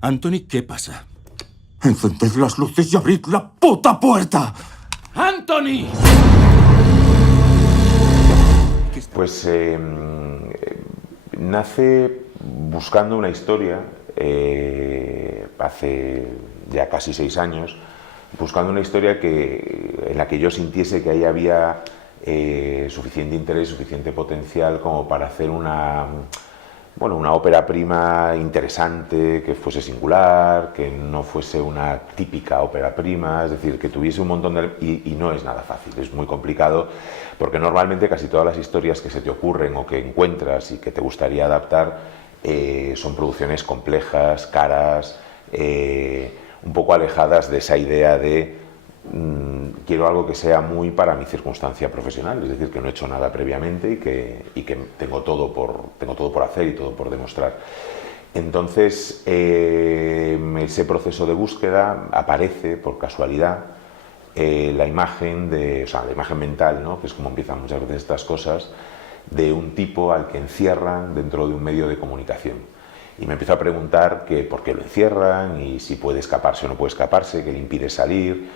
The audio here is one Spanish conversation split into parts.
Anthony, ¿qué pasa? ¡Encended las luces y abrid la puta puerta! ¡Anthony! Pues nace buscando una historia hace ya casi 6 años, buscando una historia en la que yo sintiese que ahí había suficiente interés, suficiente potencial como para hacer una ópera prima interesante, que fuese singular, que no fuese una típica ópera prima, es decir, que tuviese un montón de... Y no es nada fácil, es muy complicado, porque normalmente casi todas las historias que se te ocurren o que encuentras y que te gustaría adaptar son producciones complejas, caras, un poco alejadas de esa idea de quiero algo que sea muy para mi circunstancia profesional, es decir, que no he hecho nada previamente y que tengo todo por hacer y todo por demostrar. Entonces, ese proceso de búsqueda aparece por casualidad la imagen la imagen mental, ¿no?, que es como empiezan muchas veces estas cosas, de un tipo al que encierran dentro de un medio de comunicación. Y me empiezo a preguntar que por qué lo encierran y si puede escaparse o no puede escaparse, qué le impide salir.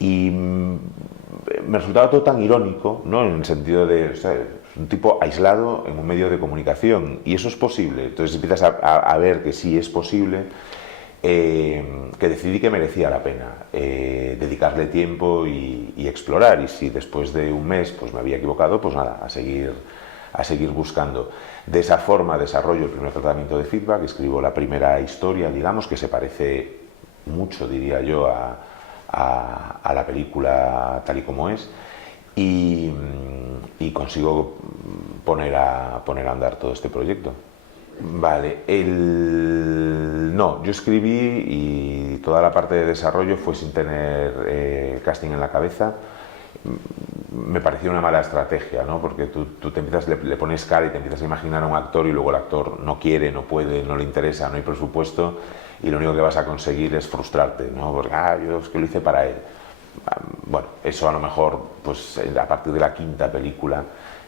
Y me resultaba todo tan irónico, ¿no?, en el sentido de, o sea, un tipo aislado en un medio de comunicación, y eso es posible. Entonces empiezas a ver que sí es posible, que decidí que merecía la pena dedicarle tiempo y explorar. Y si después de un mes pues me había equivocado, pues nada, a seguir buscando. De esa forma desarrollo el primer tratamiento de feedback, escribo la primera historia, digamos, que se parece mucho, diría yo, a la película tal y como es, y consigo poner a andar todo este proyecto. Vale, no, yo escribí y toda la parte de desarrollo fue sin tener casting en la cabeza. Me pareció una mala estrategia, ¿no?, porque tú te empiezas, le pones cara y te empiezas a imaginar a un actor y luego el actor no quiere, no puede, no le interesa, no hay presupuesto, y lo único que vas a conseguir es frustrarte, ¿no?, porque yo es que lo hice para él. Bueno, eso a lo mejor pues a partir de la 5ª película,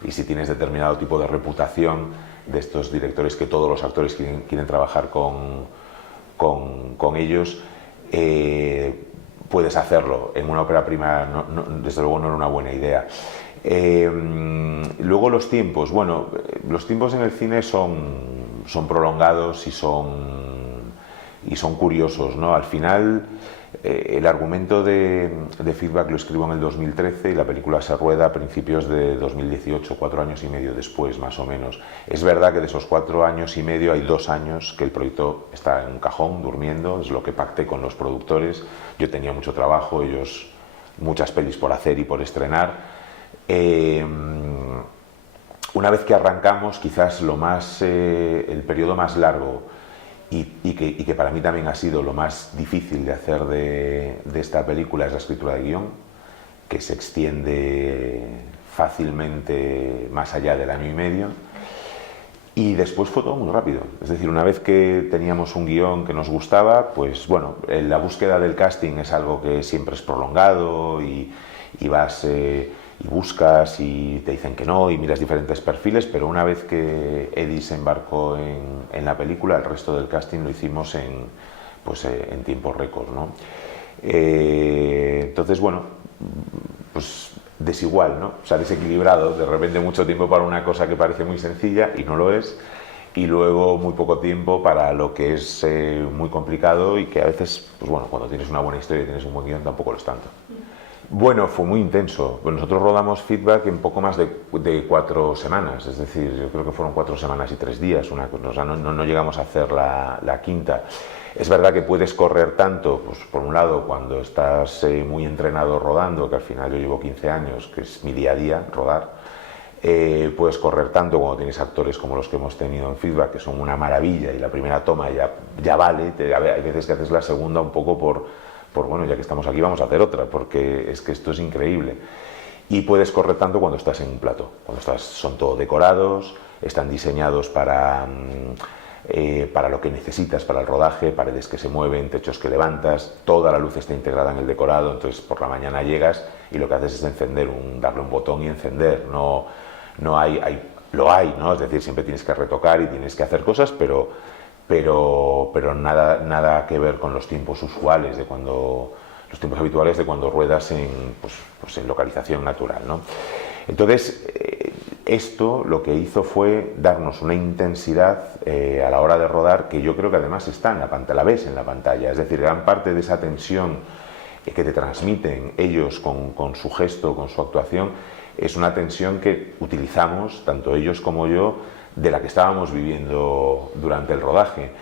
y si tienes determinado tipo de reputación de estos directores que todos los actores quieren trabajar con ellos, puedes hacerlo. En una ópera prima desde luego no era una buena idea. Luego los tiempos, bueno, los tiempos en el cine son prolongados y son curiosos, ¿no? Al final el argumento de feedback lo escribo en el 2013 y la película se rueda a principios de 2018, 4 años y medio después, más o menos. Es verdad que de esos 4 años y medio hay 2 años que el proyecto está en un cajón, durmiendo, es lo que pacté con los productores. Yo tenía mucho trabajo, ellos muchas pelis por hacer y por estrenar. Una vez que arrancamos, quizás el periodo más largo y que para mí también ha sido lo más difícil de hacer de esta película es la escritura de guión, que se extiende fácilmente más allá del año y medio, y después fue todo muy rápido. Es decir, una vez que teníamos un guión que nos gustaba, pues bueno, la búsqueda del casting es algo que siempre es prolongado y vas... y buscas y te dicen que no y miras diferentes perfiles, pero una vez que Eddie se embarcó en la película, el resto del casting lo hicimos en tiempo récord, ¿no? Entonces, bueno, pues desigual, ¿no? O sea, desequilibrado, de repente mucho tiempo para una cosa que parece muy sencilla y no lo es, y luego muy poco tiempo para lo que es muy complicado y que a veces, pues bueno, cuando tienes una buena historia y tienes un buen guión tampoco lo es tanto. Bueno, fue muy intenso. Nosotros rodamos feedback en poco más de 4 semanas, es decir, yo creo que fueron 4 semanas y 3 días, o sea, no llegamos a hacer la 5ª. Es verdad que puedes correr tanto, pues por un lado, cuando estás muy entrenado rodando, que al final yo llevo 15 años, que es mi día a día, rodar, puedes correr tanto cuando tienes actores como los que hemos tenido en feedback, que son una maravilla, y la primera toma ya vale, hay veces que haces la segunda un poco por bueno, ya que estamos aquí vamos a hacer otra, porque es que esto es increíble. Y puedes correr tanto cuando estás en un plató, son todo decorados, están diseñados para para lo que necesitas para el rodaje, paredes que se mueven, techos que levantas, toda la luz está integrada en el decorado, entonces por la mañana llegas y lo que haces es darle un botón y encender, no lo hay, ¿no? Es decir, siempre tienes que retocar y tienes que hacer cosas, pero nada que ver con los tiempos usuales los tiempos habituales de cuando ruedas en localización natural, ¿no? Entonces, esto lo que hizo fue darnos una intensidad a la hora de rodar que yo creo que además está en la pantalla, la ves en la pantalla, es decir, gran parte de esa tensión que te transmiten ellos con su gesto, con su actuación, es una tensión que utilizamos, tanto ellos como yo, de la que estábamos viviendo durante el rodaje.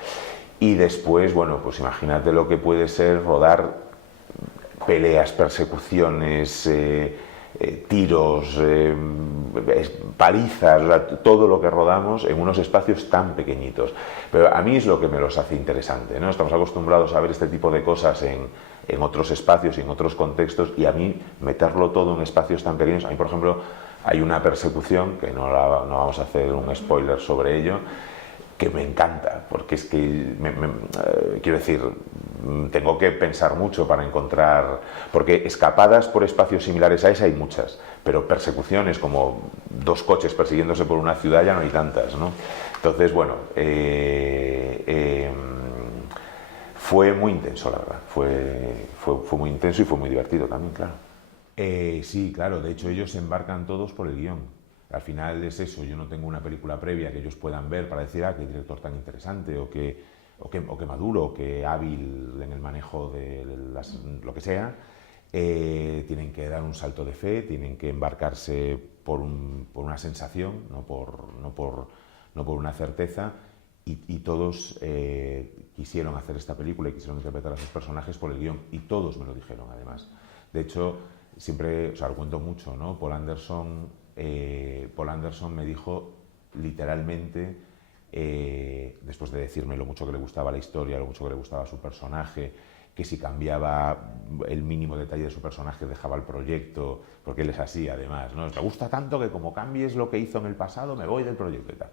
Y después, bueno, pues imagínate lo que puede ser rodar peleas, persecuciones, tiros, palizas, o sea, todo lo que rodamos en unos espacios tan pequeñitos. Pero a mí es lo que me los hace interesante, ¿no? Estamos acostumbrados a ver este tipo de cosas en otros espacios y en otros contextos, y a mí meterlo todo en espacios tan pequeños. A mí, por ejemplo, hay una persecución, que no vamos a hacer un spoiler sobre ello, que me encanta, porque es que, quiero decir, tengo que pensar mucho para encontrar, porque escapadas por espacios similares a esa hay muchas, pero persecuciones como dos coches persiguiéndose por una ciudad ya no hay tantas, ¿no? Entonces, bueno, fue muy intenso, la verdad, fue muy intenso y fue muy divertido también, claro. Sí, claro, de hecho ellos se embarcan todos por el guión. Al final es eso, yo no tengo una película previa que ellos puedan ver para decir, qué director tan interesante, o que maduro, o que hábil en el manejo de lo que sea. Tienen que dar un salto de fe, tienen que embarcarse por una sensación, no por una certeza, y todos quisieron hacer esta película y quisieron interpretar a sus personajes por el guión, y todos me lo dijeron además. De hecho, siempre, o sea, lo cuento mucho, ¿no? Paul Anderson me dijo literalmente, después de decirme lo mucho que le gustaba la historia, lo mucho que le gustaba su personaje, que si cambiaba el mínimo detalle de su personaje dejaba el proyecto, porque él es así además, ¿no? Me gusta tanto que como cambies lo que hizo en el pasado me voy del proyecto y tal.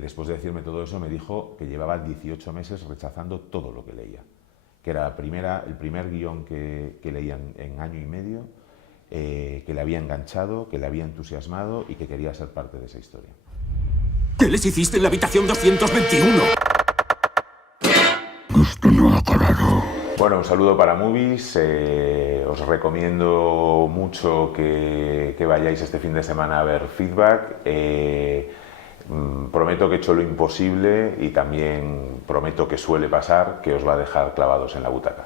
Después de decirme todo eso me dijo que llevaba 18 meses rechazando todo lo que leía, que era el primer guión que leía en año y medio, que le había enganchado, que le había entusiasmado y que quería ser parte de esa historia. ¿Qué les hiciste en la habitación 221? Esto no ha parado. Bueno, un saludo para Movies. Os recomiendo mucho que vayáis este fin de semana a ver Feedback. Prometo que he hecho lo imposible y también prometo que suele pasar, que os va a dejar clavados en la butaca.